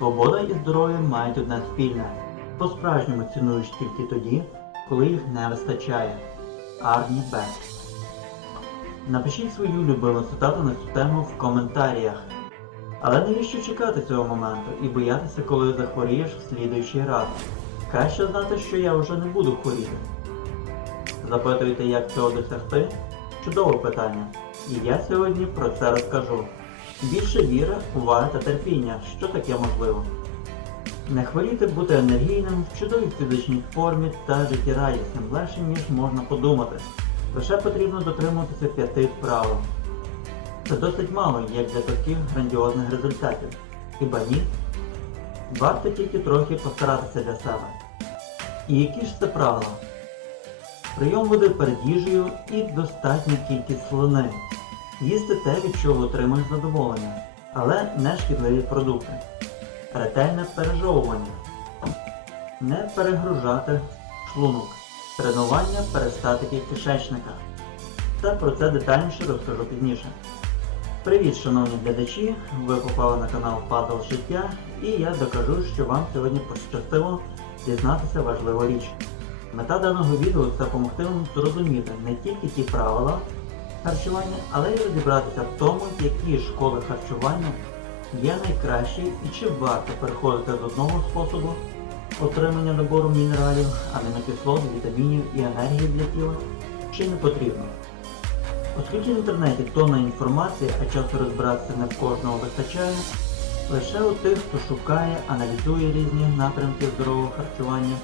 Свобода і здоров'я мають одне спільне. По-справжньому цінуєш тільки тоді, коли їх не вистачає. Арні Бек. Напишіть свою улюблену цитату на цю тему в коментарях. Але навіщо чекати цього моменту і боятися, коли захворієш в слідуючий раз? Краще знати, що я вже не буду хворіти. Запитуєте, як цього досягти? Чудове питання. І я сьогодні про це розкажу. Більше віри, уваги та терпіння, що таке можливо. Не хворіти, бути енергійним, в чудовій фізичній формі та життєрадісним легше, ніж можна подумати. Лише потрібно дотримуватися 5 правил. Це досить мало, як для таких грандіозних результатів. Хіба ні? Варто тільки трохи постаратися для себе. І які ж це правила? Прийом води перед їжею і достатня кількість слини. Їсти те, від чого отримуєш задоволення, але не шкідливі продукти. Ретельне пережовування. Не перегружати шлунок. Тренування перистатики кишечника. Та про це детальніше розкажу пізніше. Привіт, шановні глядачі! Ви попали на канал Пазл Життя і я докажу, що вам сьогодні пощастило дізнатися важливу річ. Мета даного відео – це допомогти вам зрозуміти не тільки ті правила харчування, але й розібратися в тому, які школи харчування є найкращі і чи варто переходити з одного способу отримання набору мінералів, амінокислот, вітамінів і енергії для тіла, чи не потрібно. Оскільки в інтернеті тонна інформації, а часу розбиратися не в кожного вистачає, лише у тих, хто шукає, аналізує різні напрямки здорового харчування,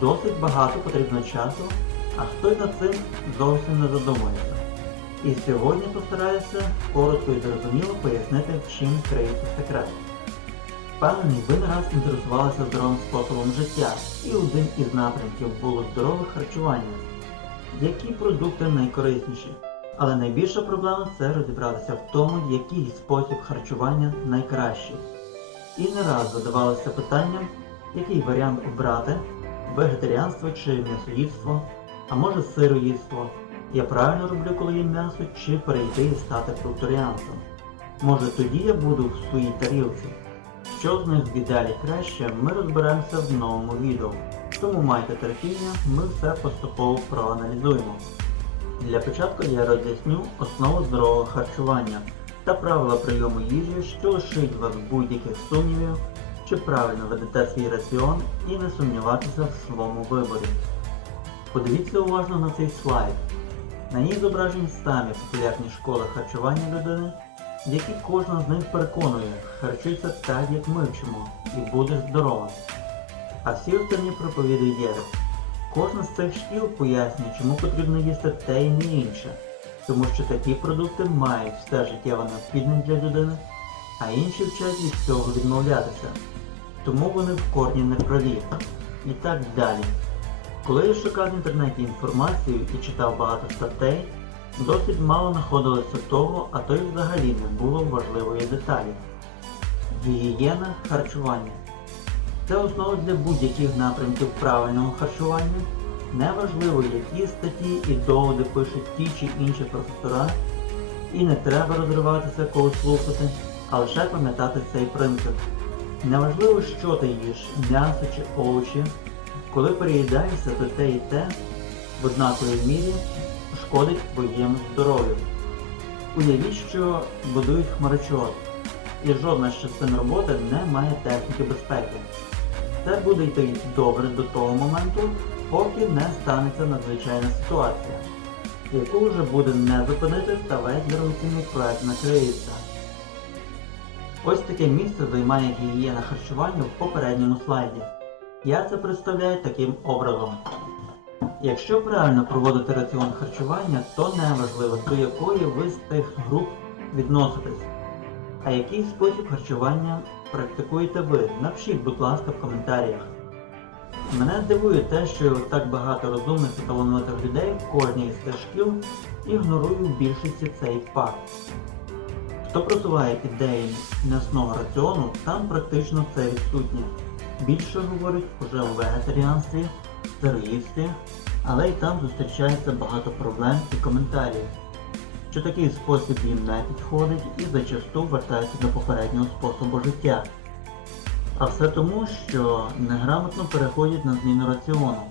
досить багато потрібно часу, а хтось над цим зовсім не задумується. І сьогодні постараюся коротко і зрозуміло пояснити, в чим криється секрет. Впевнений, ви не раз інтересувалися здоровим способом життя, і один із напрямків було здорове харчування. Які продукти найкорисніші? Але найбільша проблема – це розібратися в тому, який спосіб харчування найкращий. І не раз задавалося питанням, який варіант обрати – вегетаріанство чи м'ясоїдство, а може сироїдство. Я правильно роблю, коли їм м'ясо, чи перейти і стати фрукторіанцем? Може тоді я буду в своїй тарілці? Що з них в ідеалі краще, ми розберемося в новому відео. Тому майте терпіння, ми все поступово проаналізуємо. Для початку я роз'ясню основу здорового харчування та правила прийому їжі, що лишить вас будь-яких сумнівів, чи правильно ведете свій раціон і не сумніватися в своєму виборі. Подивіться уважно на цей слайд. На ній зображені самі популярні школи харчування людини, які кожна з них переконує, харчуйся так, як ми вчимо, і будеш здоровим. А всі остальні проповідують єресь. Кожна з цих шкіл пояснює, чому потрібно їсти те і не інше, тому що такі продукти мають все життєво необхідне для людини, а інші вчать від цього відмовлятися. Тому вони в корні не праві. І так далі. Коли я шукав в інтернеті інформацію і читав багато статей, досить мало знаходилося того, а то й взагалі не було важливої деталі. Гігієна харчування. Це основа для будь-яких напрямків правильного харчування. Неважливо, які статті і доводи пишуть ті чи інші професора, і не треба розриватися когось слухати, а лише пам'ятати цей принцип. Неважливо, що ти їш, м'ясо чи овочі, коли переїдаєшся, то те і те в однаковій мірі шкодить твоєму здоров'ю. Уявіть, що будують хмарочос, і жодна з частин роботи не має техніки безпеки. Це буде йти добре до того моменту, поки не станеться надзвичайна ситуація, яку вже буде не зупинити та весь дорогоцінний проект накриється. Ось таке місце займає гігієна харчування в попередньому слайді. Я це представляю таким образом. Якщо правильно проводити раціон харчування, то неважливо, до якої ви з тих груп відноситесь. А який спосіб харчування практикуєте ви? Напишіть, будь ласка, в коментарях. Мене дивує те, що так багато розумних і талановитих людей в кожній з цих шкіл ігнорують в більшості цей факт. Хто просуває ідеї м'ясного раціону, там практично це відсутнє. Більше говорять уже у вегетаріанстві, сироїдстві, але й там зустрічається багато проблем і коментарів, що такий спосіб їм не підходить і зачасту вертаються до попереднього способу життя. А все тому, що неграмотно переходять на зміну раціону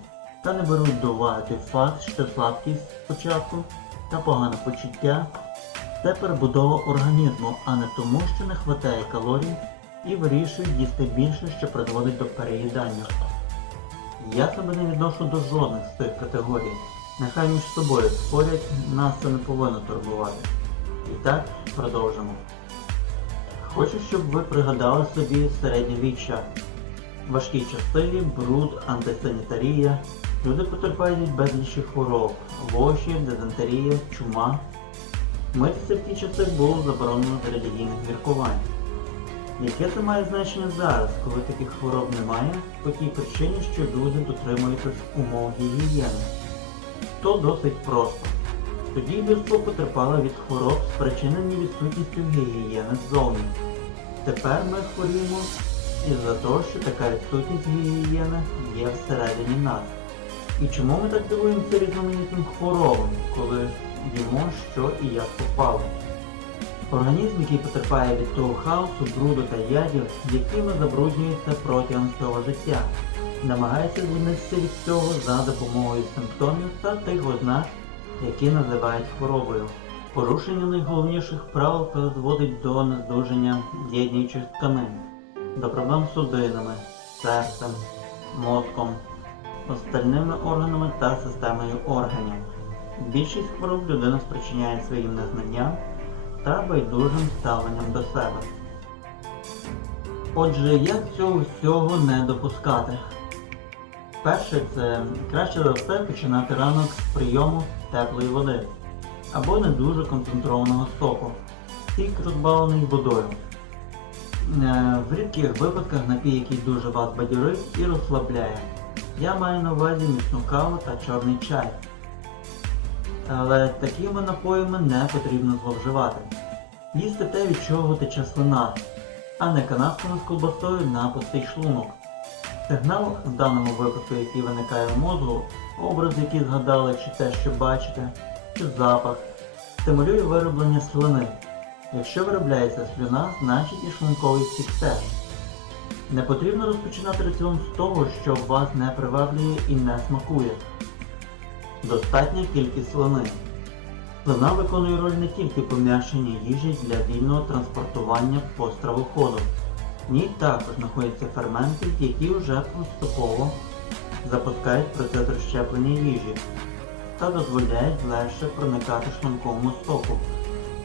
та не беруть до уваги той факт, що слабкість спочатку та погане почуття це перебудова організму, а не тому, що не вистачає калорій і вирішують їсти більше, що призводить до переїдання. Я себе не відношу до жодних з цих категорій. Нехай між собою спорять, нас це не повинно турбувати. І так, продовжимо. Хочу, щоб ви пригадали собі середньовіччя. Важкі часи, бруд, антисанітарія. Люди потерпають від безлічі хвороб, воші, дизентерія, чума. Митися в ті часи було заборонено з релігійних міркувань. Яке це має значення зараз, коли таких хвороб немає, по тій причині, що люди дотримуються умов гігієни? То досить просто. Тоді людство потерпало від хвороб, спричинені відсутністю гігієни ззовні. Тепер ми хворіємо із-за того, що така відсутність гігієни є всередині нас. І чому ми так дивуємося різноманітним хворобам, коли їмо що і як попало? Організм, який потерпає від того хаосу, бруду та ядів, якими забруднюється протягом всього життя, намагається звільнитися від цього за допомогою симптомів та тих ознак, які називають хворобою. Порушення найголовніших правил призводить до нездужання єднуючих тканин, до проблем з судинами, серцем, мозком, остальними органами та системою органів. Більшість хвороб людина спричиняє своїм незнанням та байдужим ставленням до себе. Отже, як цього всього не допускати? Перше, це краще за все починати ранок з прийому теплої води або не дуже концентрованого соку, сік розбавлений водою. В рідких випадках напій, який дуже вас бадьорить і розслабляє. Я маю на увазі міцну каву та чорний чай. Але такими напоями не потрібно зловживати. Їсти те, від чого тече слина, а не канапками з ковбасою на пустий шлунок. Сигнал, в даному випадку, який виникає в мозку, образ, який згадали, чи те, що бачите, чи запах, стимулює вироблення слини. Якщо виробляється слюна, значить і шлунковий сік теж. Не потрібно розпочинати раціон з того, що вас не приваблює і не смакує. Достатня кількість слини. Слина виконує роль не тільки пом'якшення їжі для вільного транспортування по стравоходу. В ній також знаходяться ферменти, які вже поступово запускають процес розщеплення їжі та дозволяють легше проникати шлунковому соку.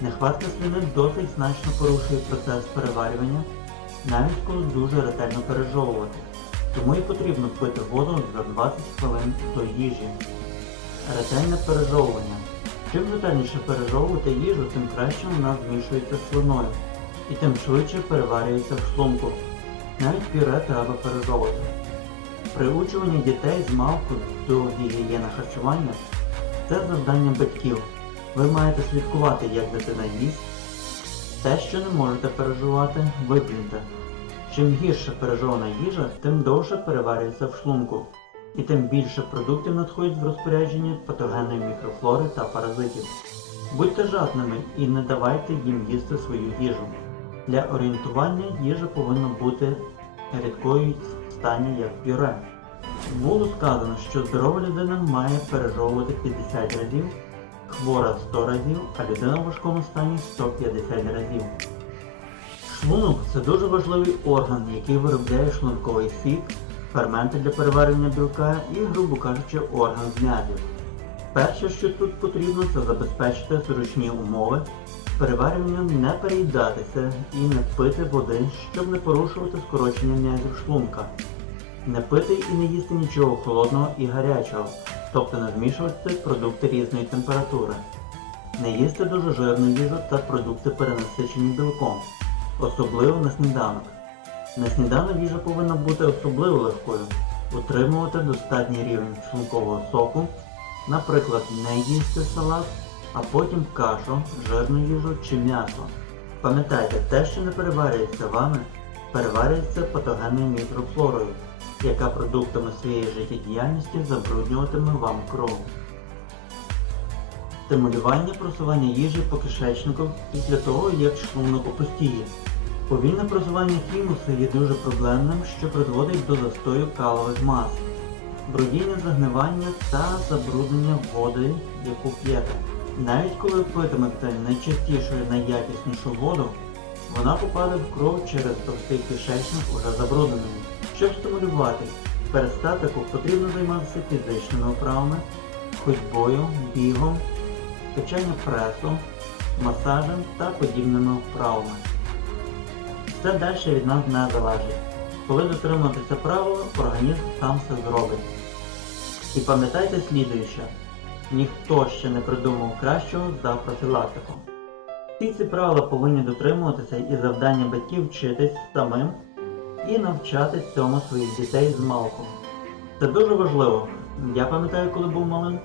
Нехватка слини досить значно порушує процес переварювання, навіть коли дуже ретельно пережовувати. Тому і потрібно пити воду за 20 хвилин до їжі. Ретельне пережовування. Чим ретельніше пережовувати їжу, тим краще вона змішується з слиною і тим швидше переварюється в шлунку. Навіть пюре треба пережовувати. Приучування дітей з малку до гігієни харчування – це завдання батьків. Ви маєте слідкувати, як дитина їсть. Те, що не можете пережувати, викиньте. Чим гірше пережована їжа, тим довше переварюється в шлунку. І тим більше продуктів надходять в розпорядження патогенної мікрофлори та паразитів. Будьте жадними і не давайте їм їсти свою їжу. Для орієнтування їжа повинна бути рідкою в стані як пюре. Було сказано, що здорова людина має пережовувати 50 разів, хвора 100 разів, а людина в важкому стані 150 разів. Шлунок – це дуже важливий орган, який виробляє шлунковий сік, ферменти для переварення білка і, грубо кажучи, орган м'язів. Перше, що тут потрібно, це забезпечити зручні умови, переварюванням не переїдатися і не пити води, щоб не порушувати скорочення м'язів шлунка. Не пити і не їсти нічого холодного і гарячого, тобто не змішувати продукти різної температури. Не їсти дуже жирну їжу та продукти перенасичені білком, особливо на сніданок. На сніданок їжа повинна бути особливо легкою, утримувати достатній рівень шлункового соку, наприклад, не їсти салат, а потім кашу, жирну їжу чи м'ясо. Пам'ятайте, те, що не переварюється вами, переварюється патогенною мікрофлорою, яка продуктами своєї життєдіяльності забруднюватиме вам кров. Стимулювання просування їжі по кишечнику після того, як шлунок опустіє. Повільне просування хімусу є дуже проблемним, що призводить до застою калових мас, брудіння, загнивання та забруднення води, яку п'єте. Навіть коли питимете найчастішу і найякіснішу воду, вона попаде в кров через товстий кишечник уже забруднений. Щоб стимулювати перистатику, потрібно займатися фізичними вправами, ходьбою, бігом, качанням пресу, масажем та подібними вправами. Все далі від нас не залежить. Коли дотримуватися правил, організм сам все зробить. І пам'ятайте слідуюче: ніхто ще не придумав кращого за профілактику. Всі ці правила повинні дотримуватися, і завдання батьків вчитись самим і навчати цьому своїх дітей змалку. Це дуже важливо. Я пам'ятаю, коли був малим,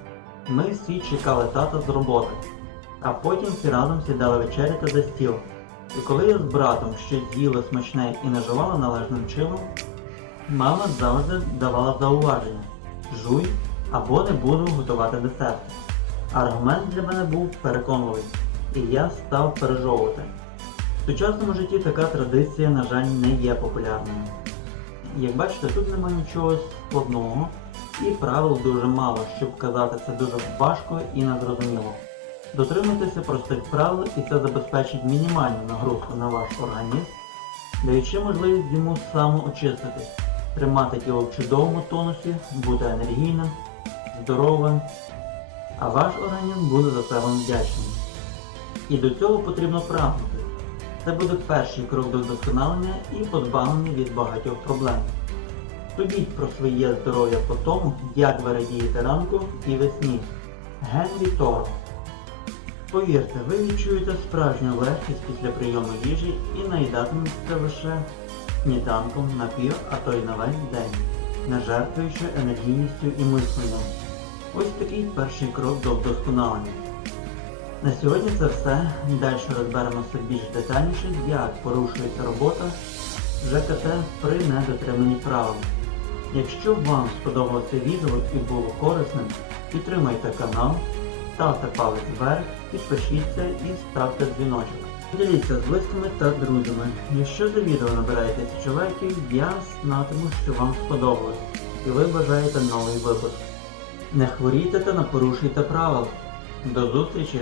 ми всі чекали тата з роботи, а потім всі разом сідали вечеряти за стіл. І коли я з братом щось з'їли смачне і не жували належним чином, мама завжди давала зауваження: жуй або не буду готувати десерт. Аргумент для мене був переконливий, і я став пережовувати. В сучасному житті така традиція, на жаль, не є популярною. Як бачите, тут немає нічого складного, і правил дуже мало, щоб казати це дуже важко і незрозуміло. Дотримуйтеся простих правил, і це забезпечить мінімальну нагрузку на ваш організм, даючи можливість йому самоочиститись, тримати тіло в чудовому тонусі, бути енергійним, здоровим, а ваш організм буде за це вам вдячний. І до цього потрібно прагнути. Це буде перший крок до вдосконалення і позбавлення від багатьох проблем. Судіть про своє здоров'я по тому, як ви радієте ранку і весні. Генрі Торо. Повірте, ви відчуєте справжню легкість після прийому їжі і наїдатиметеся лише сніданком на пів, а то й на весь день, не жертвуючи енергійністю і мисленням. Ось такий перший крок до вдосконалення. На сьогодні це все. Далі розберемося більш детальніше, як порушується робота ЖКТ при недотриманні правил. Якщо вам сподобалося відео і було корисним, підтримайте канал, ставте палець вверх, підпишіться і ставте дзвіночок. Діліться з близькими та друзями. Якщо за відео набираєте 1000 лайків, я знатиму, що вам сподобалось і ви бажаєте новий випуск. Не хворійте та не порушуйте правил. До зустрічі!